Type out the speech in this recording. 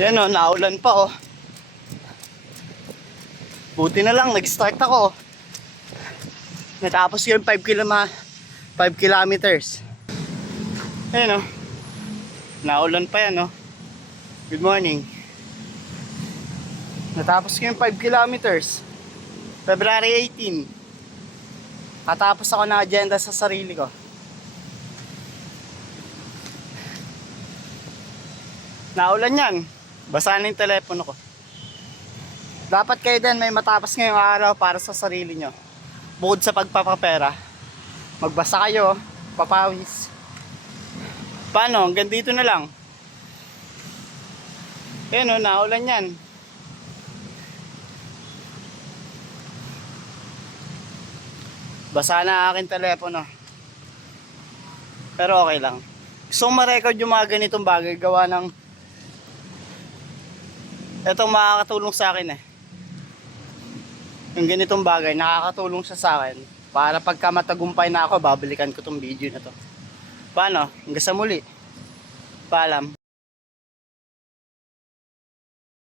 Yan o, naulan pa oh. Buti na lang, nag-start ako. Natapos yung 5 kilometers. Ayan o. Naulan pa yan o. Good morning. Natapos ko yung 5 kilometers. February 18. Katapos ako ng agenda sa sarili ko. Naulan yan. Basa na yung telepono ko. Dapat kayo din may matapos ngayong araw para sa sarili nyo. Bukod sa pagpapapera. Magbasa kayo, papawis. Paano? Hanggang dito na lang. Ayan o, naulan yan. Basa na aking telepono. Pero okay lang. Gusto kong ma-record yung mga ganitong bagay. Gawa ng etong makakatulong sa akin eh. Yung ganitong bagay, nakakatulong siya sa akin. Para pagka matagumpay na ako, babalikan ko tong video na to. Paano? Hanggang sa muli. Paalam.